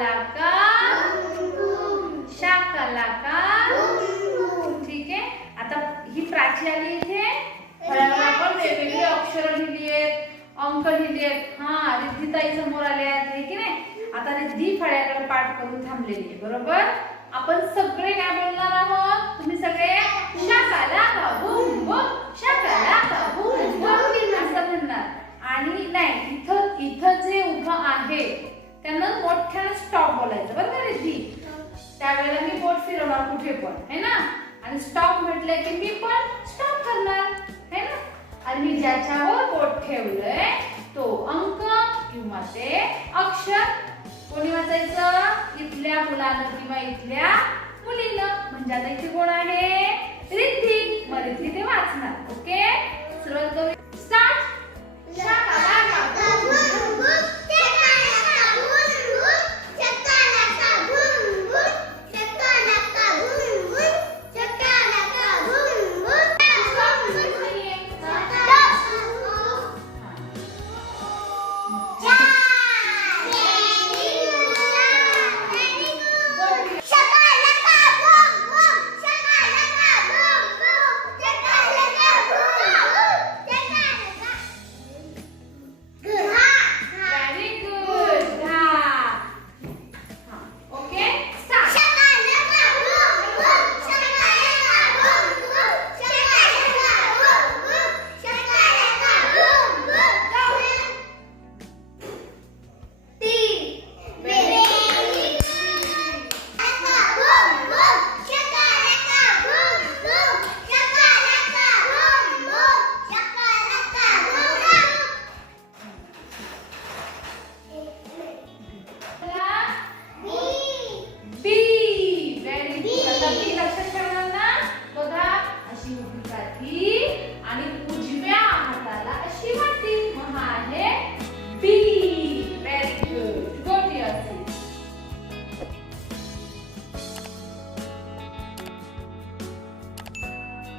का शाकाला ठीक आहे? आता ही प्राची आली इथे. आपण वेगवेगळी अक्षर लिहिली आहेत अंक लिहिली आहेत हा रिद्धिताई समोर आले आहेत की नाही? आता रिद्धी फळ्याकडे पाठ करून थांबलेली आहे बरोबर? आपण सगळे काय बोलणार आहोत? तुम्ही सगळे? शाकाला का शाकाला असं म्हणणार. आणि नाही इथं इथं जे उभं आहे बोलायचं. बरं का रिद्धी त्यावेळेला मी बोट फिरवणार कुठे पण है ना? आणि स्टॉप म्हटलं की मी पण स्टॉप करणार है ना? आणि मी ज्याच्यावर बोट ठेवलंय तो अंक किंवा ते अक्षर. कोणी वाचायचं? इथल्या मुलानं किंवा इथल्या मुलीनं. म्हणजे आता इथे कोण आहे?